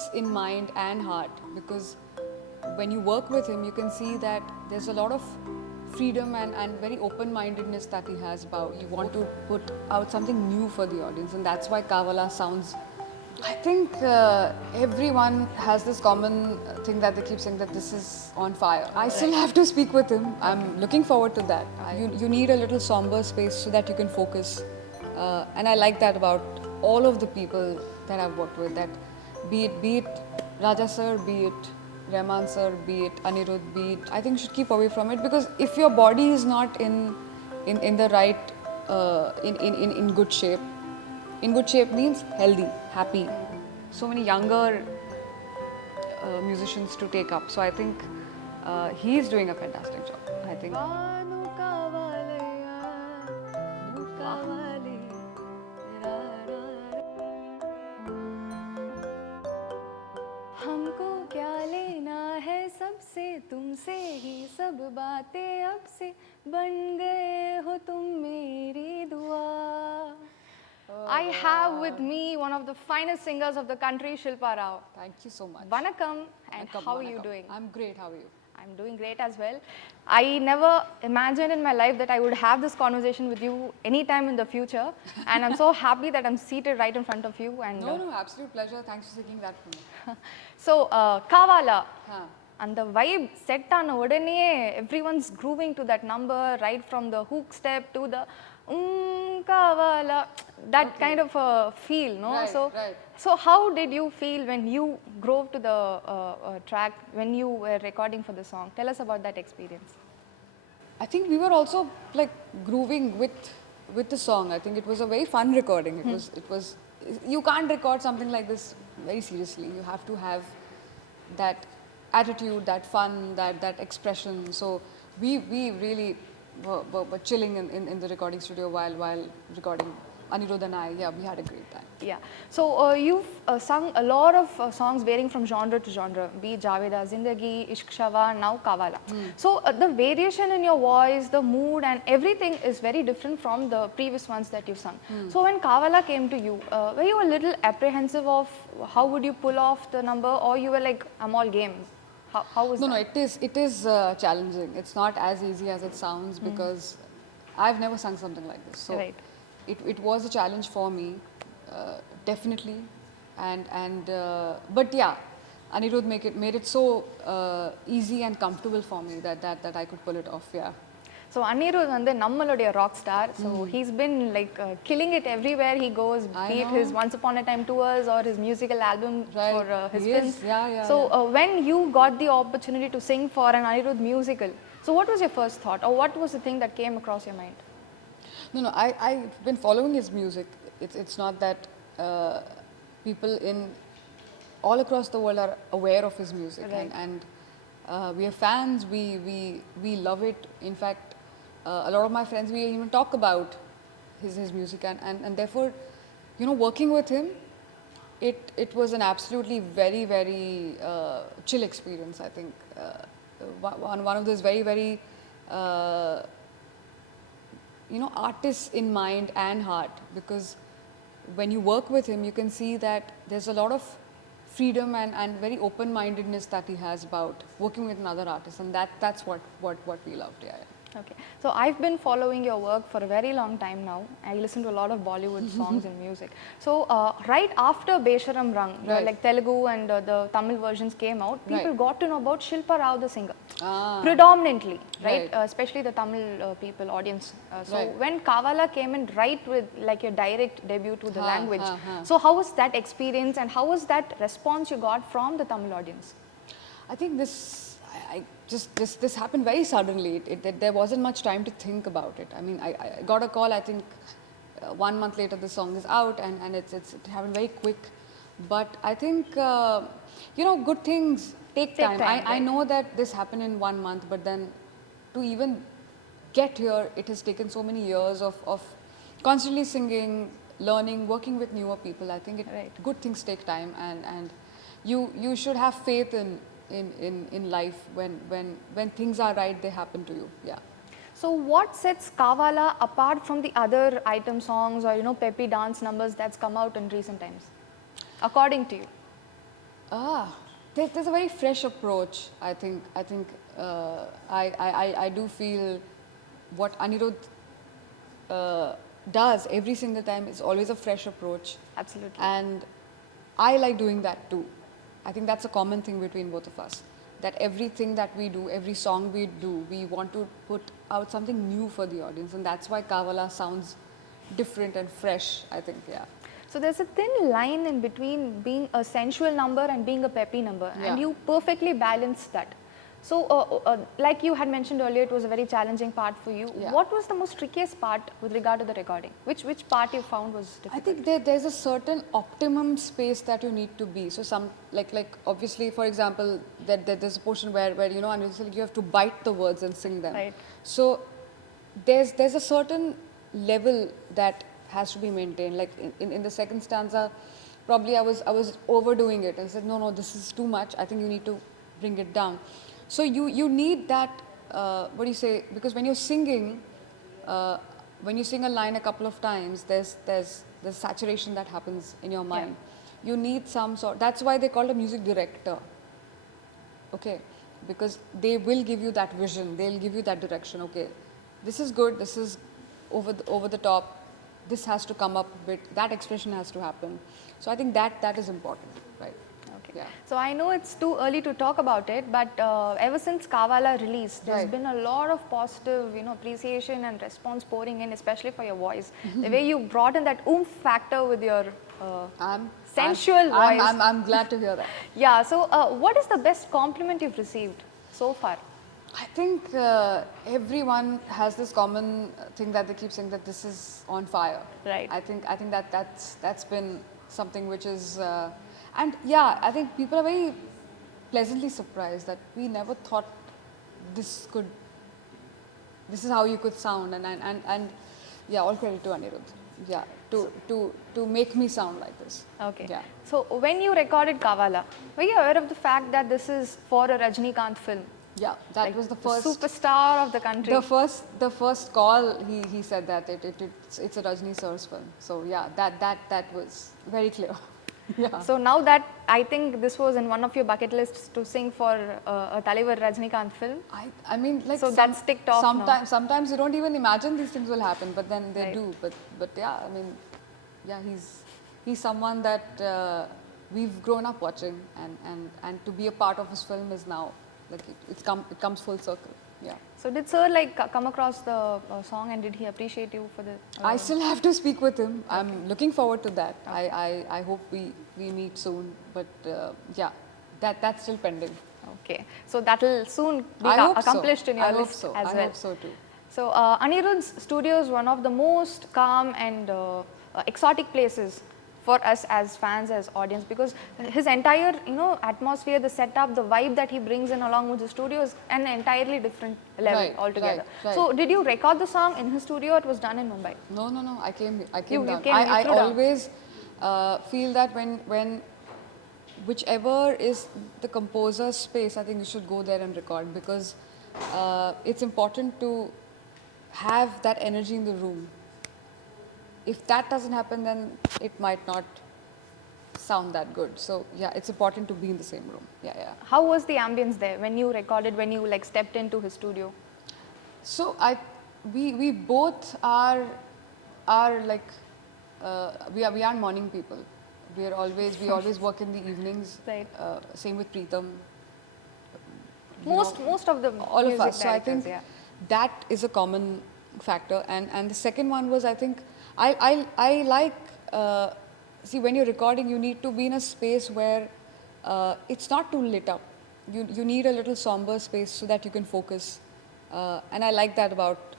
artist in mind and heart, because when you work with him, you can see that there's a lot of freedom and very open-mindedness that he has about. You want to put out something new for the audience, and that's why Kaavaalaa sounds. I think everyone has this common thing that they keep saying that this is on fire. I still have to speak with him. I'm looking forward to that. You need a little somber space so that you can focus. And I like that about all of the people that I've worked with. That be it Raja sir, be it Rahman sir, be it Anirudh, be it, I think you should keep away from it, because if your body is not in the right, in good shape. In good shape means healthy, happy. So many younger musicians to take up. So I think he's doing a fantastic job. I think. हमको क्या लेना है सबसे, तुमसे ही सब बातें अब से, बन गए हो तुम मेरी दुआ. I have with me one of the finest singers of the country, Shilpa Rao. Thank you so much. Vanakkam, and how are you doing? I'm great. How are you? I'm doing great as well. I never imagined in my life that I would have this conversation with you anytime in the future, and I'm so happy that I'm seated right in front of you. And no, absolute pleasure. Thanks for seeking that from me. So, Kaavaalaa. And the vibe set on odane, everyone's grooving to that number, right from the hook step to the Kaavaalaa, that kind of a feel, no? Right. So how did you feel when you drove to the track, when you were recording for the song? Tell us about that experience. I think we were also like grooving with the song. I think it was a very fun recording. It was. You can't record something like this very seriously. You have to have that attitude, that fun, that expression. So we really were chilling in the recording studio while recording. Anirudh and I, we had a great time. Yeah. So you've sung a lot of songs varying from genre to genre, be it Javeda Zindagi, Ishq Shava, now Kaavaalaa. So the variation in your voice, the mood and everything is very different from the previous ones that you've sung. So when Kaavaalaa came to you, were you a little apprehensive of how would you pull off the number, or you were like, I'm all game? How was that? No, it is challenging. It's not as easy as it sounds, because I've never sung something like this. So right. It was a challenge for me, definitely, but yeah, Anirudh made it so easy and comfortable for me that I could pull it off. Yeah. So Anirudh வந்து நம்மளுடைய rock star. So he's been like killing it everywhere he goes, be it his Once Upon a Time tours or his musical album for his films. So when you got the opportunity to sing for an Anirudh musical, so what was your first thought, or what was the thing that came across your mind? No, I've been following his music. It's not that people in all across the world are aware of his music, and we are fans. We love it. In fact, a lot of my friends, we even talk about his music, and therefore, working with him, it was an absolutely very, very chill experience. I think one of those very, very artists in mind and heart, because when you work with him, you can see that there's a lot of freedom and very open-mindedness that he has about working with another artist, and that's what we loved. Yeah. Okay, so I've been following your work for a very long time now. I listen to a lot of Bollywood songs and music. So right after Besharam Rang, like Telugu and the Tamil versions came out, people got to know about Shilpa Rao the singer, predominantly, right? Especially the Tamil people, audience. So when Kaavaalaa came in, right with like your direct debut to the language, so how was that experience, and how was that response you got from the Tamil audience? I think this happened very suddenly. There wasn't much time to think about it. I mean, I got a call, I think 1 month later the song is out, and it happened very quick. But I think, good things take time. I know that this happened in 1 month, but then to even get here, it has taken so many years of constantly singing, learning, working with newer people. I think good things take time, and you should have faith in life. When things are right, they happen to you. Yeah. So what sets Kaavaalaa apart from the other item songs or peppy dance numbers that's come out in recent times, according to you? There's a very fresh approach. I do feel what Anirudh does every single time is always a fresh approach. Absolutely. And I like doing that too. I think that's a common thing between both of us. That everything that we do, every song we do, we want to put out something new for the audience, and that's why Kaavaalaa sounds different and fresh. I think, yeah. So there's a thin line in between being a sensual number and being a peppy number, Yeah. and you perfectly balance that. So, like you had mentioned earlier, it was a very challenging part for you. Yeah. What was the most trickiest part with regard to the recording? Which part you found was difficult? I think there's a certain optimum space that you need to be. So some like obviously, for example, there's a portion where you know, and you have to bite the words and sing them. Right. So there's a certain level that has to be maintained. Like in the second stanza, probably I was overdoing it. I said no, this is too much. I think you need to bring it down. So you need that. What do you say? Because when you're singing. When you sing a line a couple of times, there's saturation that happens in your mind. You need some sort. That's why they call a music director. Okay, because they will give you that vision. They'll give you that direction. Okay, this is good. This is over the top. This has to come up a bit. That expression has to happen. So I think that is important, right? Okay. Yeah. So I know it's too early to talk about it, but ever since Kaavaalaa released, there's Right. been a lot of positive, appreciation and response pouring in, especially for your voice. The way you brought in that oomph factor with your sensual voice. I'm glad to hear that. Yeah. So what is the best compliment you've received so far? I think everyone has this common thing that they keep saying that this is on fire. Right. I think that's been something which is, and yeah, I think people are very pleasantly surprised that we never thought this is how you could sound, and yeah, all credit to Anirudh. Yeah, to make me sound like this. Okay. Yeah. So when you recorded Kaavaalaa, were you aware of the fact that this is for a Rajinikanth film? Yeah, that was the first. Superstar of the country. The first call he said that it's a Rajini sir's film. So yeah, that was very clear. Yeah. So now that I think this was in one of your bucket lists to sing for a Talivar Rajinikanth film. I mean, like, So that's ticked off now. sometimes you don't even imagine these things will happen, but then they Right. do. But yeah, I mean, yeah, he's someone that we've grown up watching, and to be a part of his film is now like it comes full circle. Yeah. So did sir come across the song, and did he appreciate you for the? I still have to speak with him. I'm looking forward to that. I hope we meet soon. But yeah, that's still pending. Okay. So that will soon be I hope accomplished so. in your I hope list so. as I well. hope so too. So Anirudh's studio is one of the most calm and exotic places for us as fans, as audience, because his entire atmosphere, the setup, the vibe that he brings in along with the studio is an entirely different level Right, altogether. right. So did you record the song in his studio? It was done in Mumbai. No. I came You down. came- you I flew down. always feel that when whichever is the composer's space, I think you should go there and record, because it's important to have that energy in the room. If that doesn't happen, then it might not sound that good. So yeah, it's important to be in the same room. Yeah. How was the ambience there when you recorded, when you stepped into his studio? So we both are like we aren't morning people. We always work in the evenings. Right. Same with Preetham. Most of the All of music us. So I directors, think yeah. that is a common factor. And the second one was, I think I like see, when you're recording, you need to be in a space where it's not too lit up. You need a little somber space so that you can focus. And I like that about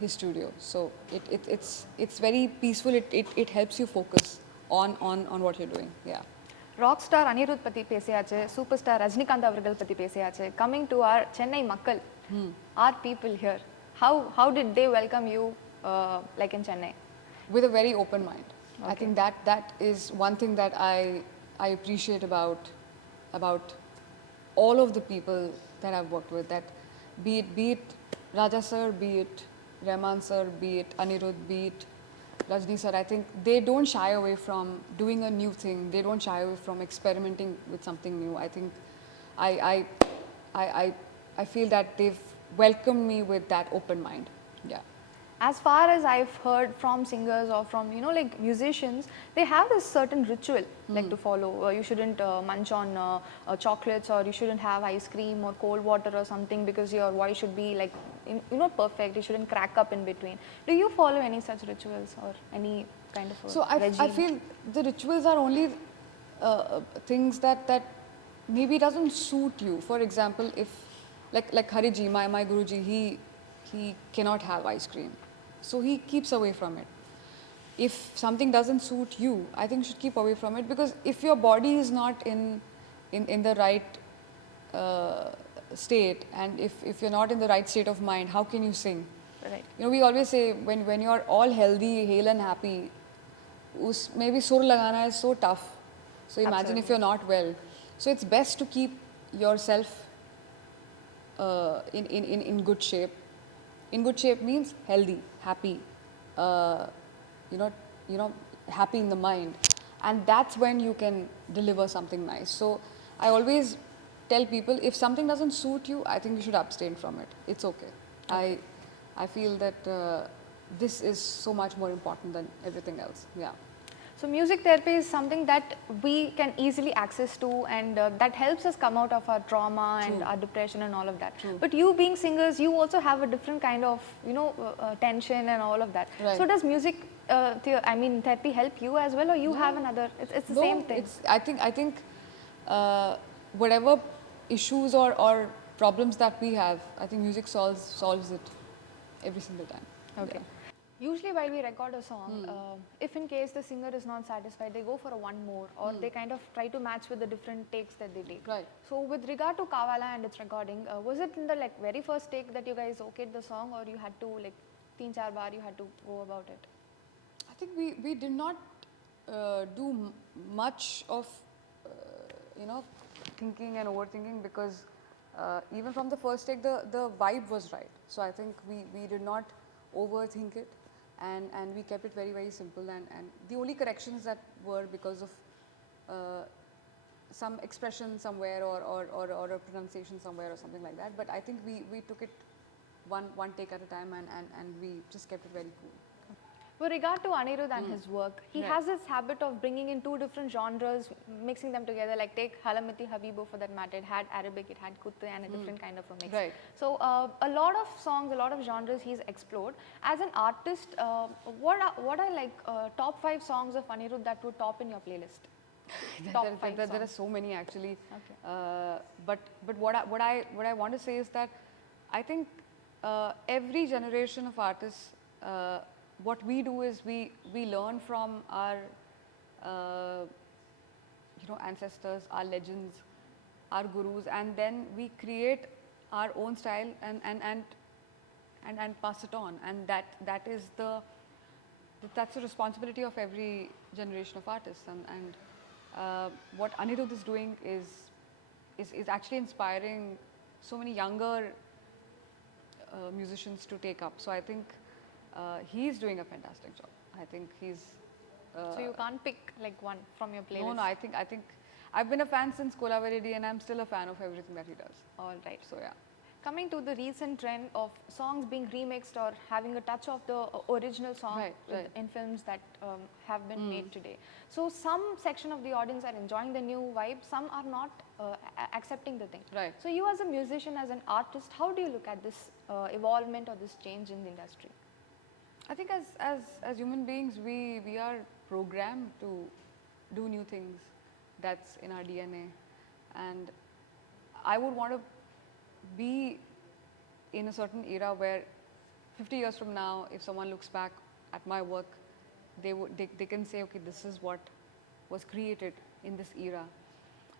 his studio. So it's very peaceful. It helps you focus on what you're doing. Yeah. Rock star Anirudh பத்தி பேசியாச்சு, super star Rajinikanth அவர்கள் பத்தி பேசியாச்சு. Coming to our Chennai மக்கள், our people here, how did they welcome you like in Chennai? With a very open mind. I think that is one thing that I appreciate about all of the people that I've worked with. That be it Raja sir, be it Rahman sir, be it Anirudh, be it Rajini sir, I think they don't shy away from doing a new thing. They don't shy away from experimenting with something new. I think I, I, I feel that they've welcomed me with that open mind. Yeah. As far as I've heard from singers or from like musicians, they have this certain ritual like to follow. You shouldn't munch on chocolates, or you shouldn't have ice cream or cold water or something, because your voice should be like perfect. You shouldn't crack up in between. Do you follow any such rituals or any kind of a So I regime? feel the rituals are only things that maybe doesn't suit you. For example, if like Hariji, my Guruji, he cannot have ice cream, so he keeps away from it. If something doesn't suit you, I think you should keep away from it, because if your body is not in the right state, and if you're not in the right state of mind, how can you sing? Right. We always say when you're all healthy, hale and happy, maybe sur lagana is so tough. So imagine if you're not well. So it's best to keep yourself in good shape. In good shape means healthy, happy, you know, happy in the mind, and that's when you can deliver something nice. So I always tell people, if something doesn't suit you, I think you should abstain from it. It's okay. I feel that this is so much more important than everything else. Yeah. So music therapy is something that we can easily access to, and that helps us come out of our trauma and our depression and all of that. True. But you being singers, you also have a different kind of tension and all of that. Right. So does music therapy help you as well, or you have another? It's the same thing. I think whatever issues or problems that we have, I think music solves it every single time. Okay. Yeah. Usually while we record a song, if in case the singer is not satisfied, they go for a one more, or they kind of try to match with the different takes that they take. Right. So with regard to Kaavaalaa and its recording, was it in the very first take that you guys okayed the song, or you had to teen char baar you had to go about it? I think we did not do much of thinking and overthinking, because even from the first take the vibe was right. So I think we did not overthink it, and we kept it very, very simple, and the only corrections that were because of some expression somewhere or a pronunciation somewhere or something like that. But I think we took it one take at a time, and we just kept it very cool. With regard to Anirudh and his work, he Right. has this habit of bringing in two different genres, mixing them together. Like take Halamiti Habibo for that matter. It had Arabic, it had Kutte, and a different kind of a mix. Right. So a lot of songs, a lot of genres he's explored. As an artist, what are top 5 songs of Anirudh that would top in your playlist? Top 5 There are songs. so many actually. Okay. But what I want to say is that I think every generation of artists, what we do is we learn from our ancestors, our legends, our gurus, and then we create our own style and pass it on. And that's the responsibility of every generation of artists. And what Anirudh is doing is actually inspiring so many younger musicians to take up. So I think he's doing a fantastic job. I think he's. So you can't pick one from your playlist. No, I think I've been a fan since Kolavaredi, and I'm still a fan of everything that he does. All right. So yeah. Coming to the recent trend of songs being remixed or having a touch of the original song Right. in films that have been made today. So some section of the audience are enjoying the new vibe, some are not accepting the thing. Right. So you as a musician, as an artist, how do you look at this evolvement or this change in the industry? I think as human beings, we are programmed to do new things. That's in our DNA, and I would want to be in a certain era where 50 years from now, if someone looks back at my work, they can say, okay, this is what was created in this era.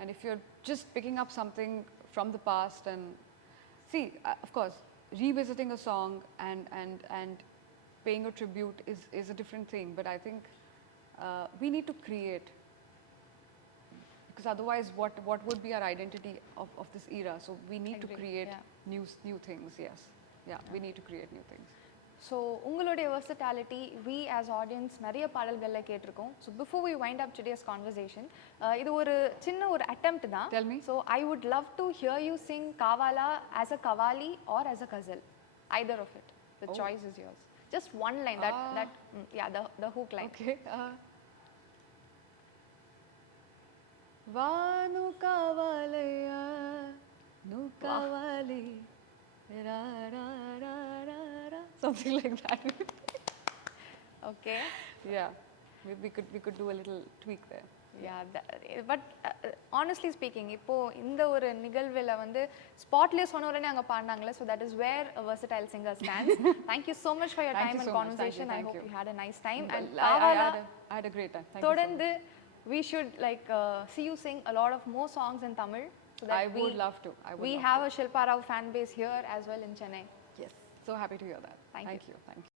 And if you're just picking up something from the past, and see, of course, revisiting a song and paying a tribute is a different thing. But I think we need to create, because otherwise what would be our identity of this era? So we need to Agree, create yeah. new things. Yes, yeah, we need to create new things. So உங்களுடைய versatility we as audience நிறைய பாடல்கள்ல கேட்டிருக்கோம். So before we wind up today's conversation, இது ஒரு சின்ன ஒரு attempt தான். Tell me. So I would love to hear you sing Kaavaalaa as a Qawwali or as a ghazal. Either of it. The choice is yours. Just one line, the hook line. Okay. Vanu kavalaya, nu kavali, ra ra ra ra ra. Something like that. Okay. Yeah, we could do a little tweak there. Yeah, but honestly speaking, இப்போ இந்த ஒரு நிகழ்வில் வந்து ஸ்பாட்லேயே சொன்ன உடனே அங்கே பாடினாங்களே, so that is where a versatile singer stands. Thank you so much for your time and conversation. I hope you had a nice time. And I had a great time. Thank you so much. We should see you sing a lot of more songs in Tamil. So that I would love to. We have a Shilpa Rao fan base here as well in Chennai. Yes. So happy to hear that. Thank you. Thank you.